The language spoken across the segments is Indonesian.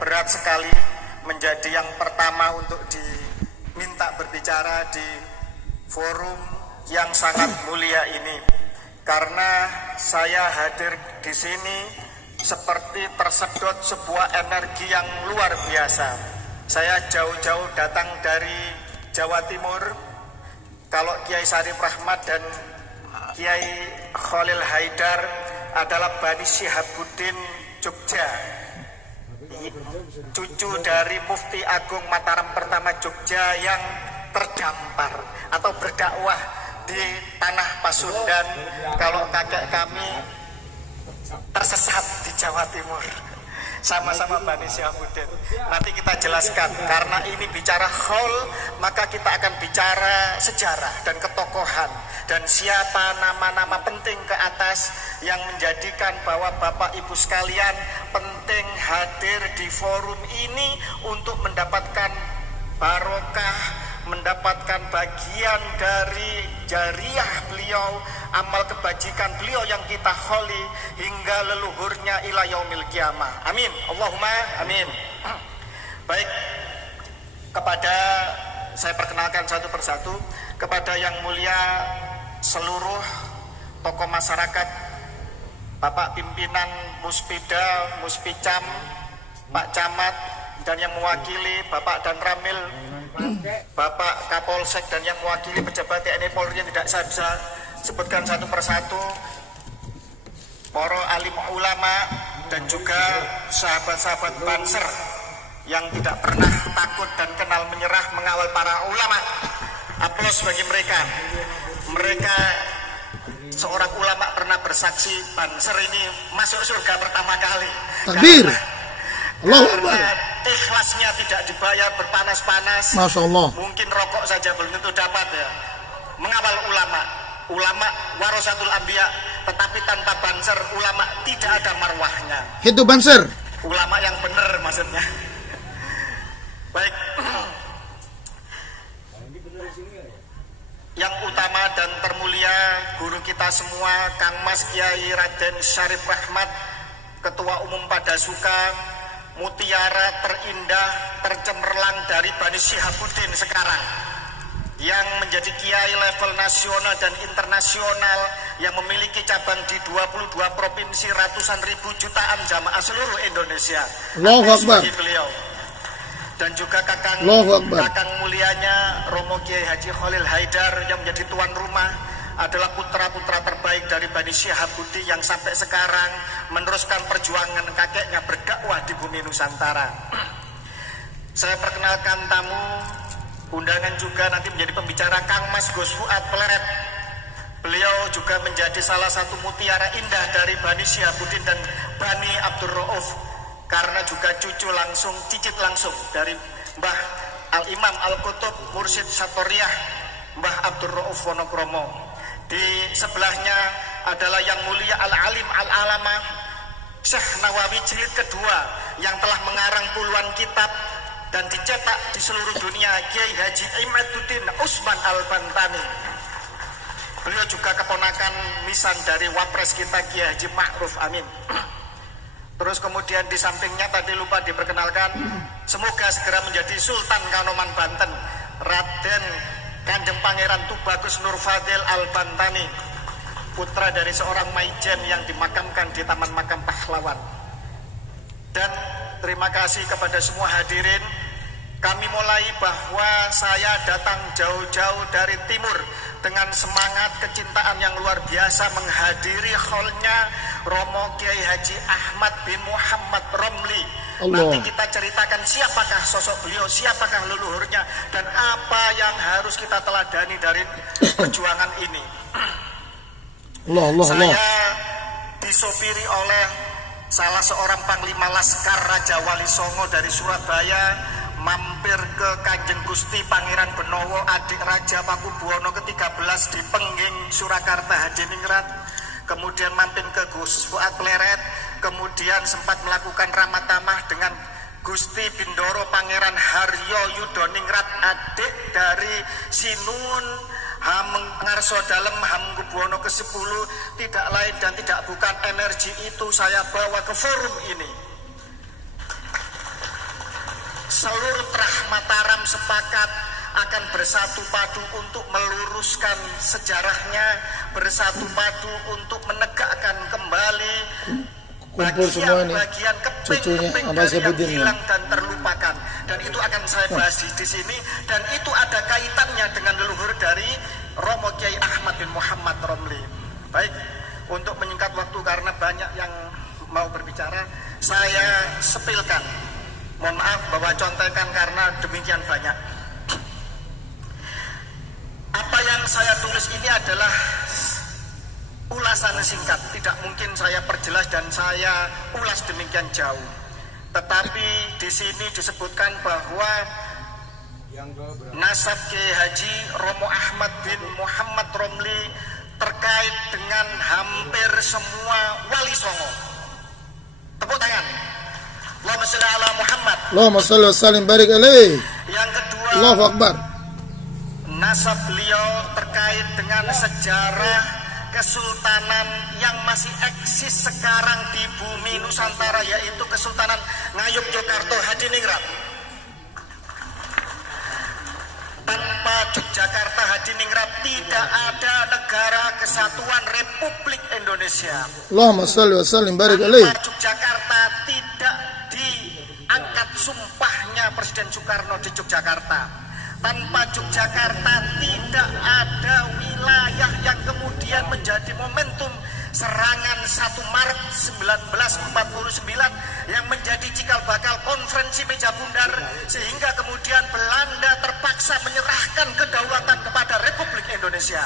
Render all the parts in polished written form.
berat sekali menjadi yang pertama untuk diminta berbicara di forum yang sangat mulia ini, karena saya hadir di sini seperti tersedot sebuah energi yang luar biasa. Saya jauh-jauh datang dari Jawa Timur. Kalau Kiai Syarif Rahmat dan Kiai Khalil Haidar adalah Bani Syihabuddin Jogja, cucu dari Mufti Agung Mataram pertama Jogja yang terdampar atau berdakwah di tanah Pasundan. Kalau kakek kami tersesat di Jawa Timur, sama-sama Bani Syihabuddin. Nanti kita jelaskan, karena ini bicara haul, maka kita akan bicara sejarah dan ketokohan dan siapa nama-nama penting ke atas yang menjadikan bahwa Bapak Ibu sekalian penting hadir di forum ini untuk mendapatkan barokah, mendapatkan bagian dari jariah beliau, amal kebajikan beliau yang kita kholi hingga leluhurnya ila yaumil qiyamah. Amin. Allahumma amin. Baik, kepada saya perkenalkan satu persatu kepada yang mulia seluruh tokoh masyarakat, Bapak pimpinan Muspida, Muspicam, Pak Camat, dan yang mewakili Bapak Dan Ramil, Bapak Kapolsek, dan yang mewakili pejabat TNI Polri yang tidak saya bisa sebutkan satu persatu, para alim ulama, dan juga sahabat-sahabat Banser yang tidak pernah takut dan kenal menyerah mengawal para ulama. Aplaus bagi mereka. Mereka seorang ulama pernah bersaksi Banser ini masuk surga pertama kali. Takbir. Karena ikhlasnya tidak dibayar berpanas-panas. Masya Allah. Mungkin rokok saja belum tentu dapat ya. Mengawal ulama. Ulama warasatul anbiya, tetapi tanpa Banser ulama tidak ada marwahnya. Itu Banser. Ulama yang benar maksudnya. Baik. Yang utama dan termulia guru kita semua, Kang Mas Kiai Raden Syarif Rahmat, Ketua Umum Padasuka, mutiara terindah tercemerlang dari Bani Syihabuddin sekarang, yang menjadi kiai level nasional dan internasional, yang memiliki cabang di 22 provinsi, ratusan ribu jutaan jamaah seluruh Indonesia. Allahu Akbar. Beliau. Dan juga kakang mulianya Romo Kiai Haji Khalil Haidar yang menjadi tuan rumah, adalah putra-putra terbaik dari Bani Syihabuddin yang sampai sekarang meneruskan perjuangan kakeknya berdakwah di bumi Nusantara. Saya perkenalkan tamu undangan juga nanti menjadi pembicara, Kang Mas Gus Fuad Pleret. Beliau juga menjadi salah satu mutiara indah dari Bani Syihabuddin dan Bani Abdur Rauf, karena juga cucu langsung, cicit langsung dari Mbah Al-Imam Al-Qutub Mursyid Satoriah, Mbah Abdur Rauf Wonokromo. Di sebelahnya adalah yang mulia Al-Alim Al-Alama Syekh Nawawi jilid kedua, yang telah mengarang puluhan kitab dan dicetak di seluruh dunia, Kiai Haji Imaduddin Usman Al-Bantani. Beliau juga keponakan misan dari wapres kita, Kiai Haji Ma'ruf Amin. Terus kemudian di sampingnya tadi lupa diperkenalkan, semoga segera menjadi Sultan Kanoman Banten, Raden Kanjeng Pangeran Tubagus Nur Fadil Al-Bantani, putra dari seorang Maijen yang dimakamkan di Taman Makam Pahlawan. Dan terima kasih kepada semua hadirin. Kami mulai bahwa saya datang jauh-jauh dari timur dengan semangat kecintaan yang luar biasa menghadiri haulnya Romo Kiai Haji Ahmad bin Muhammad Romli. Allah. Nanti kita ceritakan siapakah sosok beliau, siapakah leluhurnya, dan apa yang harus kita teladani dari perjuangan ini. Saya disopiri oleh salah seorang Panglima Laskar Raja Wali Songo dari Surabaya, mampir ke Kanjeng Gusti Pangeran Benowo adik Raja Pakubuwono ke-13 di Pengging Surakarta Hadiningrat, kemudian mampir ke Gus Fuad Pleret, kemudian sempat melakukan ramah tamah dengan Gusti Bindoro Pangeran Haryo Yudoningrat, adik dari Sinun Hamenggarso Dalem Hamengkubuwono ke-10. Tidak lain dan tidak bukan energi itu saya bawa ke forum ini. seluruh Trah Mataram sepakat akan bersatu padu untuk meluruskan sejarahnya, bersatu padu untuk menegakkan kembali bagian-bagian keping-keping dari yang hilang dan terlupakan. Dan itu akan saya bahas di sini, dan itu ada kaitannya dengan leluhur dari Romo Kiai Ahmad bin Muhammad Romli. Baik, untuk menyingkat waktu karena banyak yang mau berbicara, saya sepilkan. Mohon maaf bahwa contekan karena demikian banyak. Apa yang saya tulis ini adalah ulasan singkat, tidak mungkin saya perjelas dan saya ulas demikian jauh. Tetapi di sini disebutkan bahwa nasab Kiai Haji Romo Ahmad bin Muhammad Romli terkait dengan hampir semua wali songo. Tepuk tangan. Allahumma shalli ala Muhammad. Allahumma shalli wa sallim barik alaihi. Yang kedua, Allahu Akbar. Nasab beliau terkait dengan sejarah kesultanan yang masih eksis sekarang di bumi Nusantara, yaitu Kesultanan Ngayogyakarta Hadiningrat. Tanpa Yogyakarta Hadiningrat tidak ada negara kesatuan Republik Indonesia. Allahumma shalli wa sallim barik alaihi. Tanpa Yogyakarta tidak diangkat sumpahnya Presiden Soekarno di Yogyakarta. Tanpa Yogyakarta tidak ada wilayah yang kemudian menjadi momentum serangan 1 Maret 1949 yang menjadi cikal bakal konferensi meja bundar, sehingga kemudian Belanda terpaksa menyerahkan kedaulatan kepada Republik Indonesia.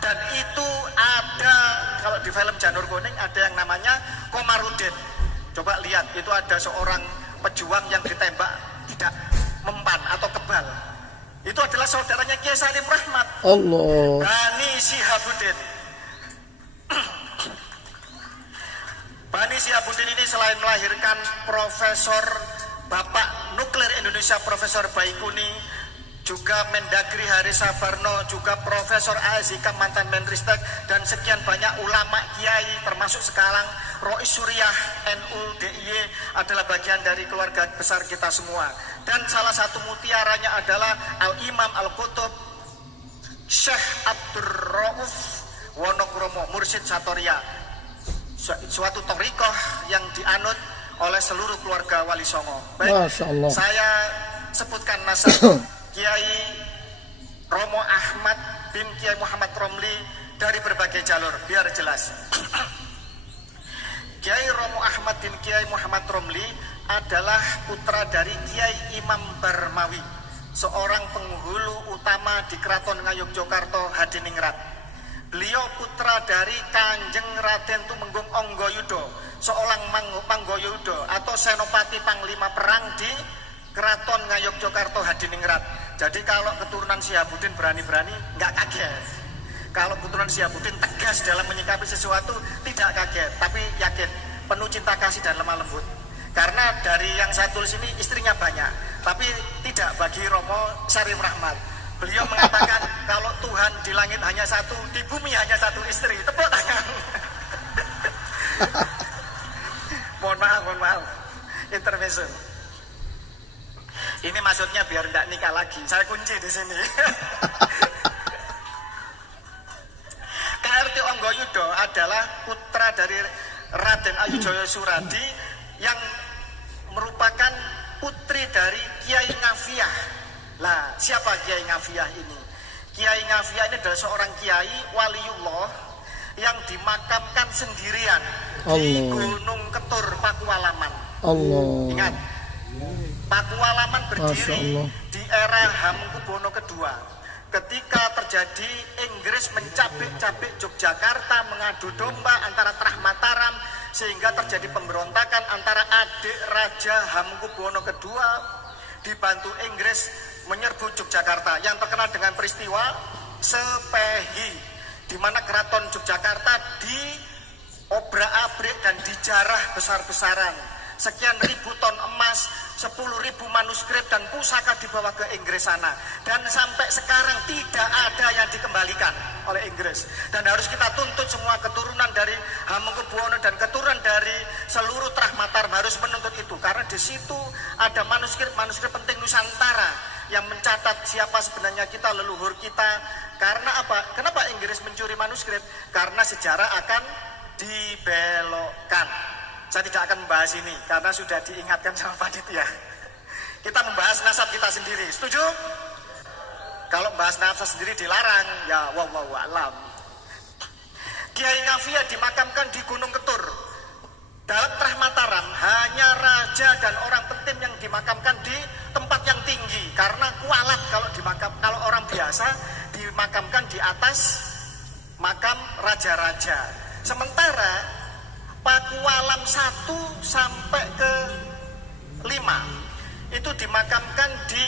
Dan itu ada, kalau di film Janur Kuning ada yang namanya Komarudin. Coba lihat, itu ada seorang pejuang yang ditembak tidak mempan atau kebal. Itu adalah saudaranya Kiai Salim Rahmat. Allah. Bani Sihabuddin. Bani Sihabuddin ini selain melahirkan Profesor Bapak Nuklir Indonesia Profesor Baikuni, juga Mendagri Haris Sabarno, juga Profesor Azikam mantan Menristek, dan sekian banyak ulama kiai termasuk sekarang Rois Suriah NU DIY adalah bagian dari keluarga besar kita semua. Dan salah satu mutiaranya adalah Al-Imam Al-Qutub Syekh Abdur Rauf Wonokromo Mursyid Satoria, suatu torikoh yang dianut oleh seluruh keluarga Wali Songo. Baik, saya sebutkan nasab Kiai Romo Ahmad bin Kiai Muhammad Romli dari berbagai jalur biar jelas. Kiai Romo Ahmad bin Kiai Muhammad Romli adalah putra dari Kiai Imam Barmawi, seorang penghulu utama di Keraton Ngayogyakarta Hadiningrat. Beliau putra dari Kanjeng Raden Tumenggung Anggoyuda, seorang Manggoyuda atau senopati panglima perang di Keraton Ngayogyakarta Hadiningrat. Jadi kalau keturunan Sihabuddin berani-berani, nggak kaget. Kalau keturunan Sihabuddin tegas dalam menyikapi sesuatu, tidak kaget, tapi yakin, penuh cinta kasih dan lemah lembut. Karena dari yang saya tulis ini istrinya banyak, tapi tidak bagi Romo Salim Rahmat. Beliau mengatakan kalau Tuhan di langit hanya satu, di bumi hanya satu istri. Tepuk tangan. Mohon maaf, intervention. Ini maksudnya biar tidak nikah lagi. Saya kunci di sini. KRT Anggoyuda adalah putra dari Raden Ayujoyo Suradi yang merupakan putri dari Kiai Ngafiyah. Lah, siapa Kiai Ngafiyah ini? Kiai Ngafiyah ini adalah seorang kiai waliullah yang dimakamkan sendirian di Gunung Ketur, Pakualaman. Allah. Ingat, Pakualaman berdiri di era Hamengkubuwono II. Ketika terjadi Inggris mencabik-cabik Yogyakarta, mengadu domba antara Trah Mataram, sehingga terjadi pemberontakan antara adik Raja Hamengkubuwono II dibantu Inggris menyerbu Yogyakarta, yang terkenal dengan peristiwa Sepehi, di mana keraton Yogyakarta diobrak-abrik dan dijarah besar-besaran. Sekian ribu ton emas, 10.000 manuskrip dan pusaka dibawa ke Inggris sana. Dan sampai sekarang tidak ada yang dikembalikan oleh Inggris. Dan harus kita tuntut semua keturunan dari Hamengkubuwono dan keturunan dari seluruh Trah Mataram harus menuntut itu. Karena di situ ada manuskrip penting Nusantara yang mencatat siapa sebenarnya kita, leluhur kita. Karena apa? Kenapa Inggris mencuri manuskrip? Karena sejarah akan dibelokkan. Saya tidak akan membahas ini karena sudah diingatkan sama panitia. Kita membahas nasab kita sendiri. Setuju? Kalau membahas nasab sendiri dilarang, ya wallahu a'lam. Kiai Ngafiyah dimakamkan di Gunung Ketur. Dalam Trah Mataram hanya raja dan orang penting yang dimakamkan di tempat yang tinggi karena kualat. Kalau orang biasa dimakamkan di atas makam raja-raja. Sementara Pakualam 1 sampai ke 5 itu dimakamkan di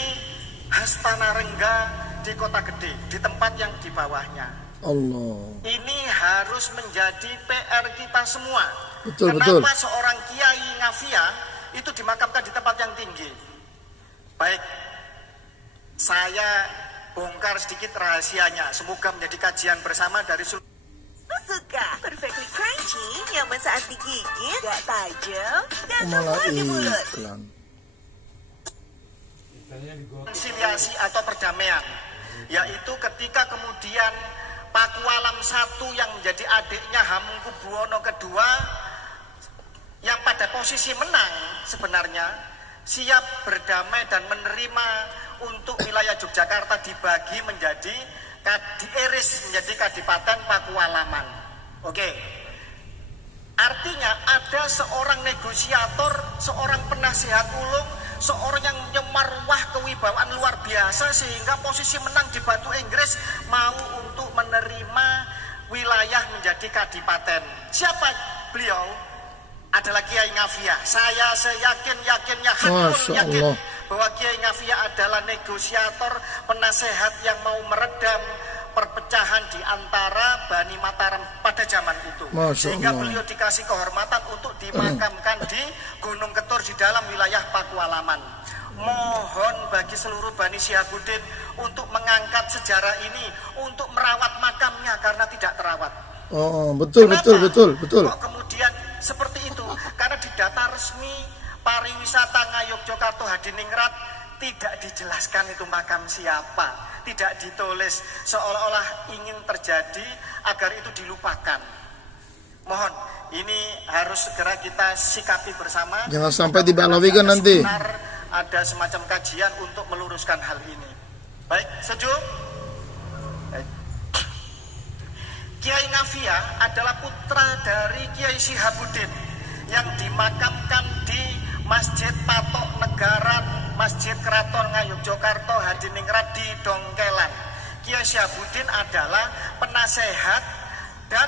Hastanarengga di Kota Gede, di tempat yang di bawahnya. Allah. Ini harus menjadi PR kita semua. Betul, Kenapa betul. seorang Kiai Ngafiyah itu dimakamkan di tempat yang tinggi? Baik, saya bongkar sedikit rahasianya. Semoga menjadi kajian bersama dari seluruh. Suka perfectly crunchy, nyaman saat digigit, gak tajam, dan Malah semua di mulut. iklan. Konsiliasi atau perdamaian, yaitu ketika kemudian Pakualam 1 yang menjadi adiknya Hamengkubuwono II yang pada posisi menang sebenarnya siap berdamai dan menerima untuk wilayah Yogyakarta dibagi menjadi diiris menjadi Kadipaten Pakualaman. Oke. Artinya ada seorang negosiator, seorang penasihat ulung, seorang yang nyemarwah kewibawaan luar biasa sehingga posisi menang di Batu Inggris mau untuk menerima wilayah menjadi kadipaten. Siapa beliau? Adalah Kiai Ngafiyah. Saya seyakin-yakinnya, hakul yakin bahwa Kiai Ngafiyah adalah negosiator, penasehat yang mau meredam perpecahan di antara Bani Mataram pada zaman itu. Sehingga beliau dikasih kehormatan untuk dimakamkan di Gunung Ketur di dalam wilayah Pakualaman. Mohon bagi seluruh Bani Syihabuddin untuk mengangkat sejarah ini, untuk merawat makamnya karena tidak terawat. Oh, betul. Kok kemudian seperti itu? Karena di data resmi pariwisata Ngayogyakarta Hadiningrat tidak dijelaskan itu makam siapa, tidak ditulis, seolah-olah ingin terjadi agar itu dilupakan. Mohon, ini harus segera kita sikapi bersama. Jangan sampai dibalawikan nanti. Ada semacam kajian untuk meluruskan hal ini. Baik, setuju? Kiai Ngafiyah adalah putra dari Kiai Syihabuddin yang dimakamkan di Masjid Patok Negaran, Masjid Keraton Ngayogyakarta Hadiningrat di Dongkelan. Kiai Syihabuddin adalah penasehat dan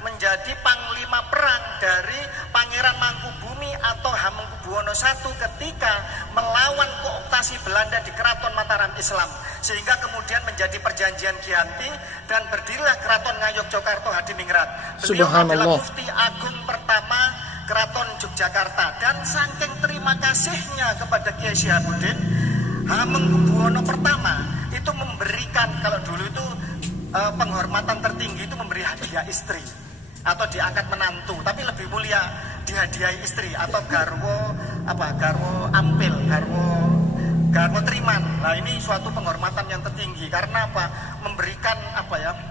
menjadi panglima perang dari Pangeran Mangkubumi atau Hamengkubuwono I ketika melawan kooptasi Belanda di Keraton Mataram Islam, sehingga kemudian menjadi perjanjian Giyanti dan berdirilah Keraton Ngayogyakarta Hadiningrat. Beliau adalah Mufti Agung pertama Keraton Yogyakarta, dan saking terima kasihnya kepada Kiai Syihabuddin, Hamengkubuwono pertama itu memberikan, kalau dulu itu penghormatan tertinggi itu memberi hadiah istri atau diangkat menantu, tapi lebih mulia dihadiahi istri atau garwo ampil, garwo triman. Nah, ini suatu penghormatan yang tertinggi karena apa? Memberikan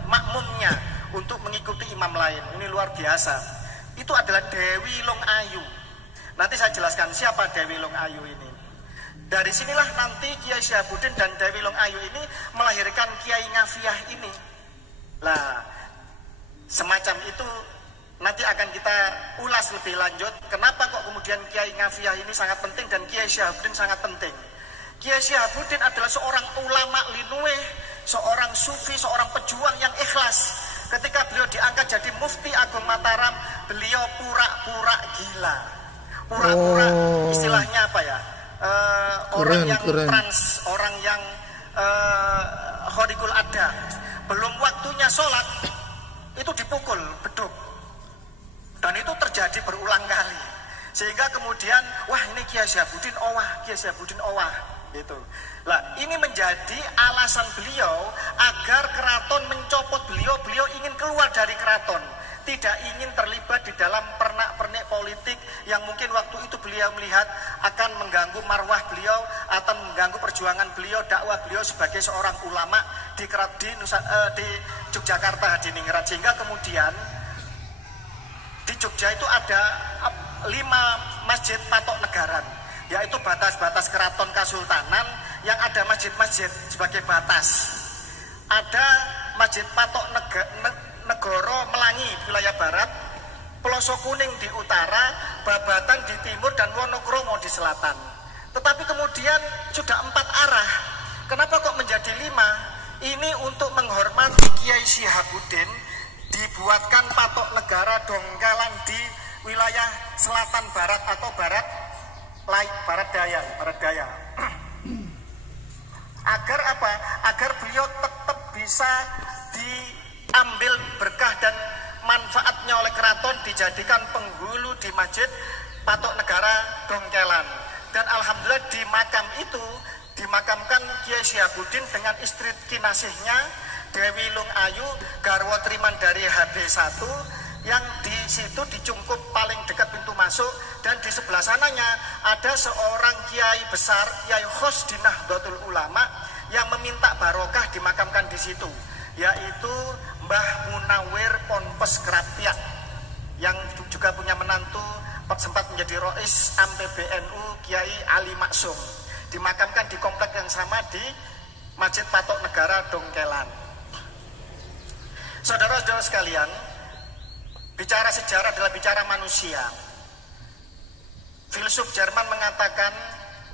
makmumnya untuk mengikuti imam lain. Ini luar biasa. Itu adalah Dewi Long Ayu. Nanti saya jelaskan siapa Dewi Long Ayu ini. Dari sinilah nanti Kiai Syihabuddin dan Dewi Long Ayu ini melahirkan Kiai Ngafiyah ini. Lah, semacam itu nanti akan kita ulas lebih lanjut. Kenapa kok kemudian Kiai Ngafiyah ini sangat penting dan Kiai Syihabuddin sangat penting? Kiai Syihabuddin adalah seorang ulama linueh, seorang sufi, seorang pejuang yang ikhlas. Ketika beliau diangkat jadi Mufti Agung Mataram, beliau pura-pura gila. Pura-pura istilahnya apa ya? Orang yang trans, orang yang khorikul ada. Belum waktunya sholat, itu dipukul beduk. Dan itu terjadi berulang kali. Sehingga kemudian, wah ini Kiai Syihabuddin owah, gitu. Lah, ini menjadi alasan beliau agar keraton mencopot beliau ingin keluar dari keraton. tidak ingin terlibat di dalam pernak-pernik politik yang mungkin waktu itu beliau melihat akan mengganggu marwah beliau atau mengganggu perjuangan beliau, dakwah beliau sebagai seorang ulama di Yogyakarta, di Ningrat. Sehingga kemudian di Jogja itu ada 5 masjid patok negara, yaitu batas-batas keraton kasultanan yang ada masjid-masjid sebagai batas. Ada masjid patok Negoro Melangi wilayah barat, Peloso Kuning di utara, Babatan di timur, dan Wonokromo di selatan. Tetapi kemudian sudah 4 arah. Kenapa kok menjadi 5? Ini untuk menghormati Kiai Syihabuddin, dibuatkan patok negara Dongkelan di wilayah selatan barat atau barat daya. Agar apa? Agar beliau tetap bisa diambil berkah dan manfaatnya oleh keraton, dijadikan penghulu di masjid patok negara Dongkelan. Dan alhamdulillah di makam itu dimakamkan Kiai Syihabuddin dengan istri kinasihnya Dewi Lung Ayu garwa Triman dari HB1, yang di situ dicungkup paling dekat pintu masuk, dan di sebelah sananya ada seorang kiai besar, Kiai Khos di Nahdlatul Ulama, yang meminta barokah dimakamkan di situ, yaitu Mbah Munawir Ponpes Kerapiak, yang juga punya menantu sempat menjadi Rois Am PBNU Kiai Ali Maksum, dimakamkan di komplek yang sama di Masjid Patok Negara Dongkelan. Saudara-saudara sekalian, bicara sejarah adalah bicara manusia. Filsuf Jerman mengatakan,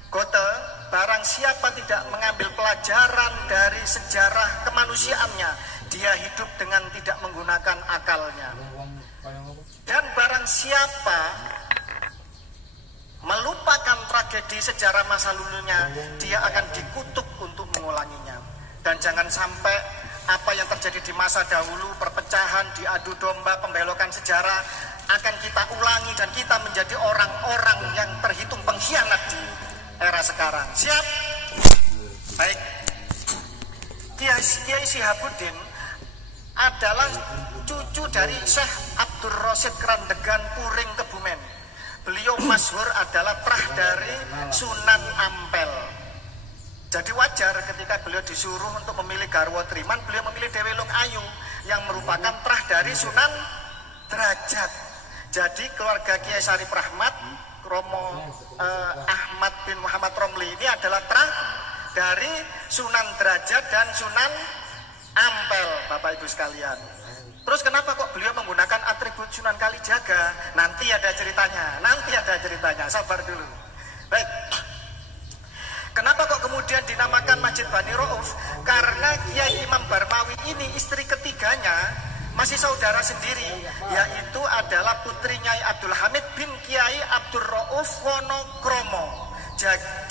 Goethe, barang siapa tidak mengambil pelajaran dari sejarah kemanusiaannya, dia hidup dengan tidak menggunakan akalnya. Dan barang siapa melupakan tragedi sejarah masa lalunya, dia akan dikutuk untuk mengulanginya. Dan jangan sampai apa yang terjadi di masa dahulu, perpecahan, diadu domba, pembelokan sejarah, akan kita ulangi dan kita menjadi orang-orang yang terhitung pengkhianat di era sekarang. Siap? Baik. Kiai Syihabuddin adalah cucu dari Syekh Abdul Rosid Krandegan Puring Kebumen. Beliau masyhur adalah trah dari Sunan Ampel. Jadi wajar ketika beliau disuruh untuk memilih garwa Triman, beliau memilih Dewi Lung Ayu yang merupakan trah dari Sunan Derajat. Jadi keluarga Kiai Syarif Rahmat, Romo Ahmad bin Muhammad Romli ini adalah trah dari Sunan Derajat dan Sunan Ampel, Bapak Ibu sekalian. Terus kenapa kok beliau menggunakan atribut Sunan Kalijaga? Nanti ada ceritanya, sabar dulu. Baik. Kenapa kok kemudian dinamakan Masjid Bani Rauf? Karena Kiai Imam Barmawi ini istri ketiganya masih saudara sendiri, yaitu adalah putri Nyai Abdul Hamid bin Kiai Abdul Rauf Wonokromo.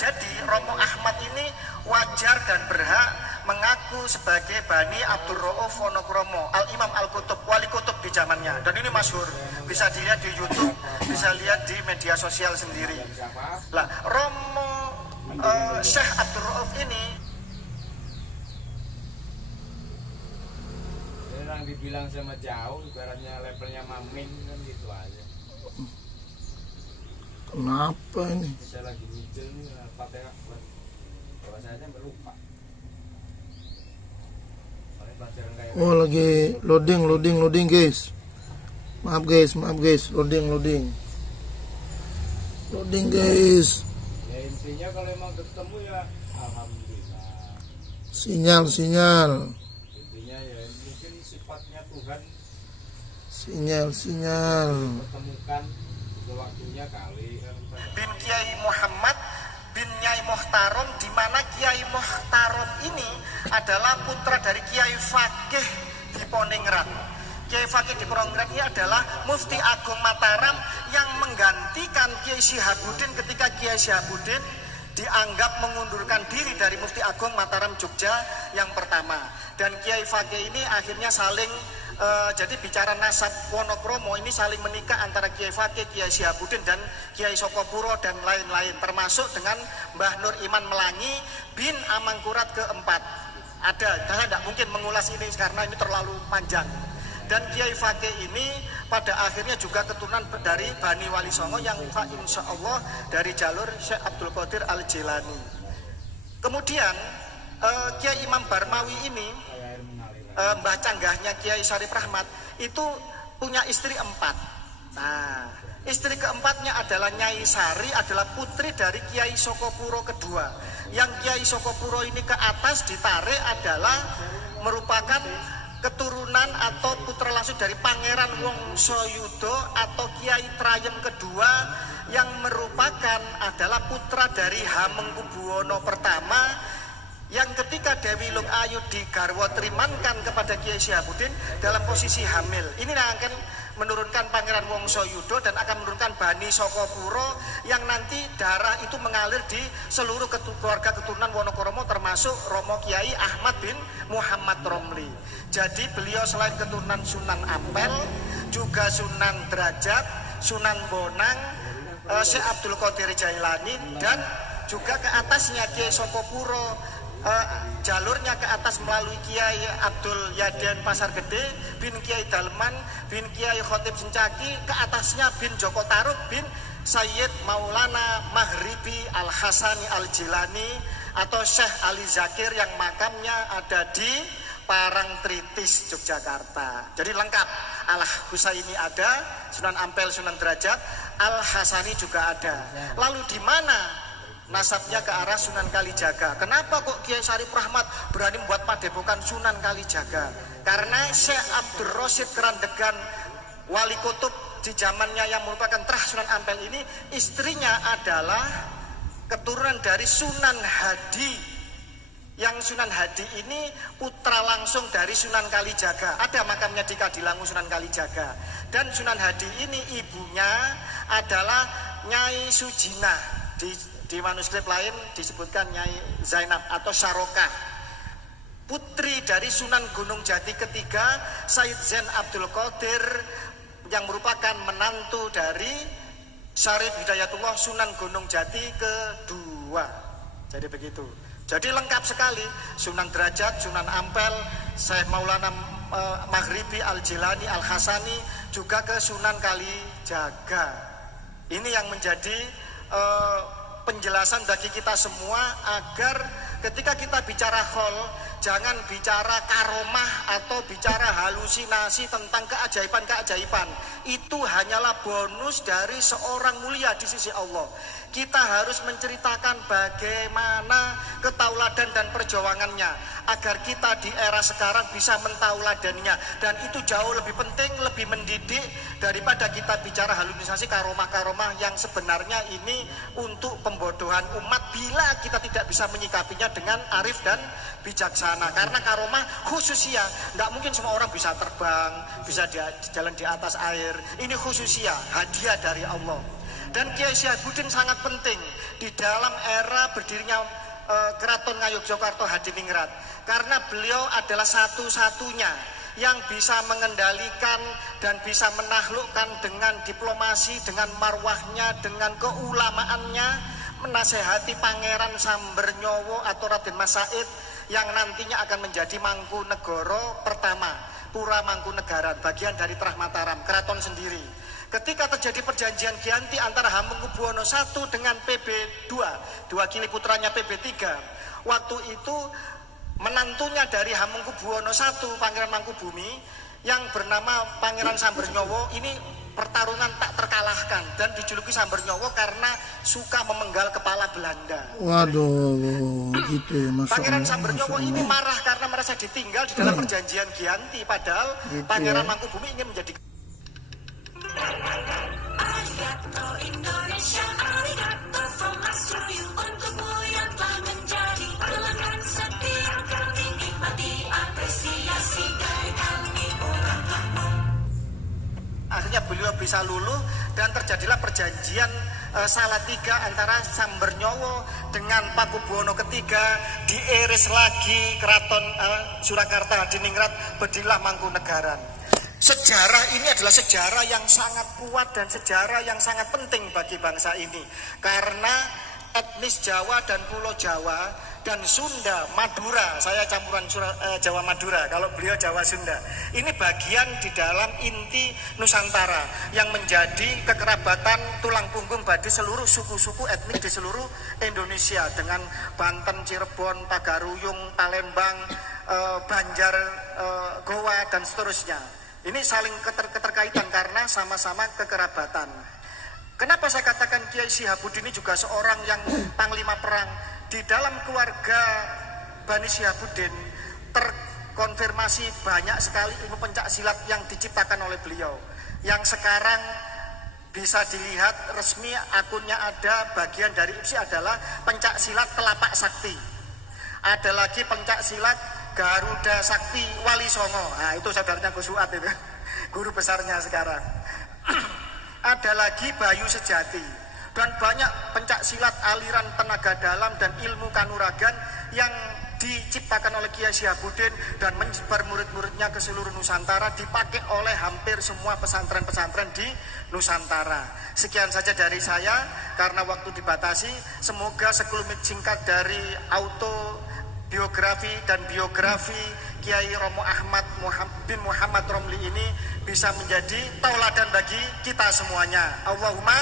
Jadi Romo Ahmad ini wajar dan berhak mengaku sebagai Bani Abdul Rauf Wonokromo, Al-Imam Al-Kutub, wali kutub di zamannya. Dan ini masyhur, bisa dilihat di YouTube, bisa lihat di media sosial sendiri. Lah, Romo Syekh Abdul Rauf ini orang dibilang sama jauh, ibaratnya levelnya Mamin kan gitu aja. Kenapa ini? Bisa lagi muncul nih, Fatihah bahasanya berlupa. Oh, lagi loading guys. Maaf guys, loading guys. Ya intinya kalau emang ketemu ya alhamdulillah. Sinyal. Intinya ya mungkin sifatnya Tuhan. Sinyal. Pertemukan waktunya kali kan. bin Kiai Muhammad bin Nyai Muhtarom, di mana Kiai Muhtarom ini adalah putra dari Kiai Fakih di Poningrat. Kiai Fakih di Poningrat ini adalah Mufti Agung Mataram yang menggantikan Kiai Syihabuddin ketika Kiai Syihabuddin dianggap mengundurkan diri dari Mufti Agung Mataram Jogja yang pertama. Dan Kiai Fakih ini akhirnya saling jadi bicara nasab Wonokromo ini saling menikah antara Kiai Fakih, Kiai Syihabuddin dan Kiai Sokopuro dan lain-lain, termasuk dengan Mbah Nur Iman Melangi bin Amangkurat keempat. Saya tidak mungkin mengulas ini karena ini terlalu panjang. Dan Kiai Fakih ini pada akhirnya juga keturunan dari Bani Wali Songo yang insya Allah dari jalur Syekh Abdul Qadir Al-Jilani. Kemudian Kiai Imam Barmawi ini, mbah canggahnya Kiai Syarif Rahmat, itu punya istri 4. Nah, istri keempatnya adalah Nyai Sari, adalah putri dari Kiai Sokopuro kedua. Yang Kiai Sokopuro ini ke atas ditarik adalah merupakan keturunan atau putra langsung dari Pangeran Wongsayuda atau Kiai Trayem kedua, yang merupakan adalah putra dari Hamengkubuwono pertama, yang ketika Dewi Lung Ayu digarwa terimankan kepada Kiai Syihabuddin dalam posisi hamil. Ini akan menurunkan Pangeran Wongsayuda dan akan menurunkan Bani Sokopuro, yang nanti darah itu mengalir di seluruh keluarga keturunan Wonokromo termasuk Romo Kiai Ahmad bin Muhammad Romli. Jadi beliau selain keturunan Sunan Ampel, juga Sunan Derajat, Sunan Bonang, Syekh Abdul Qadir Jailani, dan juga ke atasnya Kiai Sokopuro. Jalurnya ke atas melalui Kiai Abdul Yaden Pasar Gede bin Kiai Dalman bin Kiai Khotib Sencaki, ke atasnya bin Joko Taruk bin Sayyid Maulana Maghribi Al-Hasani Al-Jilani atau Syekh Ali Zakir yang makamnya ada di Parangtritis, Yogyakarta. Jadi lengkap, Al-Husaini ada, Sunan Ampel, Sunan Derajat, Al-Hasani juga ada. Lalu di mana nasabnya ke arah Sunan Kalijaga? Kenapa kok Kiai Syarif Rahmat berani membuat padepokan Sunan Kalijaga? Karena Syekh Abdul Rosyid Kerandegan Wali Kutub di zamannya yang merupakan terah Sunan Ampel ini, istrinya adalah keturunan dari Sunan Hadi, yang Sunan Hadi ini putra langsung dari Sunan Kalijaga. Ada makamnya di Kadilangu Sunan Kalijaga. Dan Sunan Hadi ini ibunya adalah Nyai Sujinah. Di manuskrip lain disebutkan Nyai Zainab atau Syarokah, putri dari Sunan Gunung Jati ketiga, Said Zain Abdul Qadir, yang merupakan menantu dari Syarif Hidayatullah Sunan Gunung Jati kedua. Jadi begitu. Jadi lengkap sekali, Sunan Derajat, Sunan Ampel, Syekh Maulana Maghribi Al-Jilani Al-Hasani, juga ke Sunan Kalijaga. Ini yang menjadi penjelasan bagi kita semua, agar ketika kita bicara khol, jangan bicara karomah atau bicara halusinasi tentang keajaiban-keajaiban. Itu hanyalah bonus dari seorang mulia di sisi Allah. Kita harus menceritakan bagaimana ketauladan dan perjuangannya, agar kita di era sekarang bisa mentauladaninya. Dan itu jauh lebih penting, lebih mendidik daripada kita bicara halusinasi karomah-karomah yang sebenarnya ini untuk pembodohan umat bila kita tidak bisa menyikapinya dengan arif dan bijaksana. Karena karomah khususia, tidak mungkin semua orang bisa terbang, bisa jalan di atas air. Ini khususia, hadiah dari Allah. Dan Kiai Syihabuddin sangat penting di dalam era berdirinya Keraton Ngayogyakarta Hadiningrat, karena beliau adalah satu-satunya yang bisa mengendalikan dan bisa menaklukkan dengan diplomasi, dengan marwahnya, dengan keulamaannya, menasehati Pangeran Sambernyowo atau Raden Mas Said yang nantinya akan menjadi Mangkunegara pertama, Pura Mangkunegaran, bagian dari Terah Mataram, keraton sendiri. Ketika terjadi perjanjian Giyanti antara Hamengkubuwono I dengan PB2, diwakili putranya PB3, waktu itu menantunya dari Hamengkubuwono I, Pangeran Mangkubumi, yang bernama Pangeran Sambernyowo, ini pertarungan tak terkalahkan dan dijuluki Sambernyowo karena suka memenggal kepala Belanda. Waduh, gitu ya, Pangeran Sambernyowo ini marah karena merasa ditinggal di dalam perjanjian Giyanti, padahal gitu Pangeran Mangkubumi ingin menjadi Arigato Indonesia, arigato from us to you, untukmu yang telah menjadi pelanggan setia kami, nikmati apresiasi dari kami orang tuamu. Akhirnya beliau bisa luluh dan terjadilah perjanjian Salatiga antara Sambernyowo dengan Pakubuwono III. Diiris lagi keraton Surakarta Hadiningrat, berdirilah Mangkunegaran. Sejarah ini adalah sejarah yang sangat kuat dan sejarah yang sangat penting bagi bangsa ini, karena etnis Jawa dan Pulau Jawa dan Sunda, Madura, saya campuran Jawa Madura, kalau beliau Jawa Sunda. Ini bagian di dalam inti Nusantara yang menjadi kekerabatan tulang punggung bagi seluruh suku-suku etnik di seluruh Indonesia dengan Banten, Cirebon, Pagaruyung, Palembang, Banjar, Goa dan seterusnya. Ini saling keterkaitan karena sama-sama kekerabatan. Kenapa saya katakan Kiai Syihabuddin ini juga seorang yang panglima perang? Di dalam keluarga Bani Syihabuddin terkonfirmasi banyak sekali ilmu pencak silat yang diciptakan oleh beliau. Yang sekarang bisa dilihat resmi akunnya ada, bagian dari IPSI adalah pencak silat Telapak Sakti. Ada lagi pencak silat Garuda Sakti Wali Songo. Nah, itu saudaranya Gus Fuad itu, guru besarnya sekarang. Ada lagi Bayu Sejati, dan banyak pencak silat aliran tenaga dalam dan ilmu kanuragan yang diciptakan oleh Kiai Syihabuddin dan menyebar murid-muridnya ke seluruh Nusantara, dipakai oleh hampir semua pesantren-pesantren di Nusantara. Sekian saja dari saya karena waktu dibatasi. Semoga sekelumit singkat dari autobiografi dan biografi Kiai Romo Ahmad bin Muhammad Romli ini bisa menjadi tauladan bagi kita semuanya. Allahumma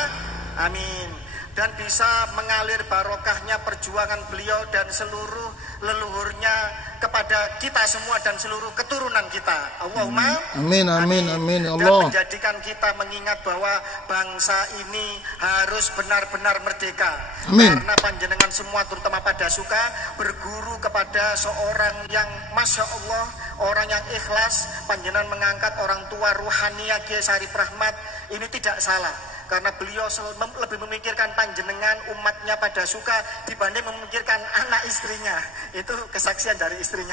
amin. Dan bisa mengalir barokahnya perjuangan beliau dan seluruh leluhurnya kepada kita semua dan seluruh keturunan kita. Allahumma amin, amin, amin, ya dan Allah. menjadikan kita mengingat bahwa bangsa ini harus benar-benar merdeka. Amin. Karena panjenengan semua terutama pada suka berguru kepada seorang yang Masya Allah, orang yang ikhlas. Panjenengan mengangkat orang tua ruhania Kiai Syarif Rahmat, ini tidak salah. Karena beliau lebih memikirkan panjenengan umatnya pada suka dibanding memikirkan anak istrinya. Itu kesaksian dari istrinya.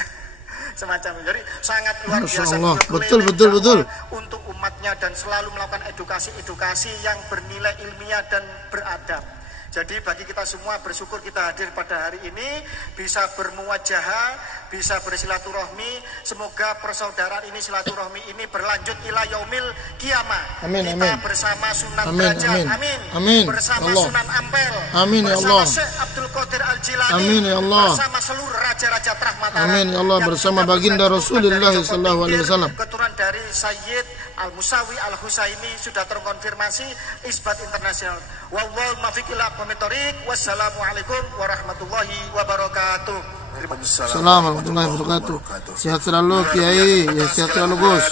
Semacam itu. Jadi sangat luar biasa. Betul. Untuk umatnya dan selalu melakukan edukasi yang bernilai ilmiah dan beradab. Jadi bagi kita semua bersyukur kita hadir pada hari ini, bisa bermuwajahah, bisa bersilaturahmi. Semoga persaudaraan ini, silaturahmi ini berlanjut ila yaumil kiamah. Amin, Kita amin. bersama Sunan Amin, Derajat, amin. amin. Amin, Bersama Allah. Sunan Ampel, Amin, ya bersama Allah. Syekh Abdul Qadir Al-Jilani, Amin, ya Allah. bersama seluruh raja-raja Trah Mataram. Amin, ya Allah. Yang Bersama kita baginda berketurunan Rasulullah dari Joko sallallahu alaihi Tingkir, wasallam. keturunan dari Sayyid Al-Musawi Al-Husaini sudah terkonfirmasi isbat internasional. Wallahul muwaffiq ila aqwamit thoriq. Wassalamualaikum warahmatullahi wabarakatuh. Assalamualaikum warahmatullahi wabarakatuh. Sehat selalu Kiai, ya sehat selalu Gus.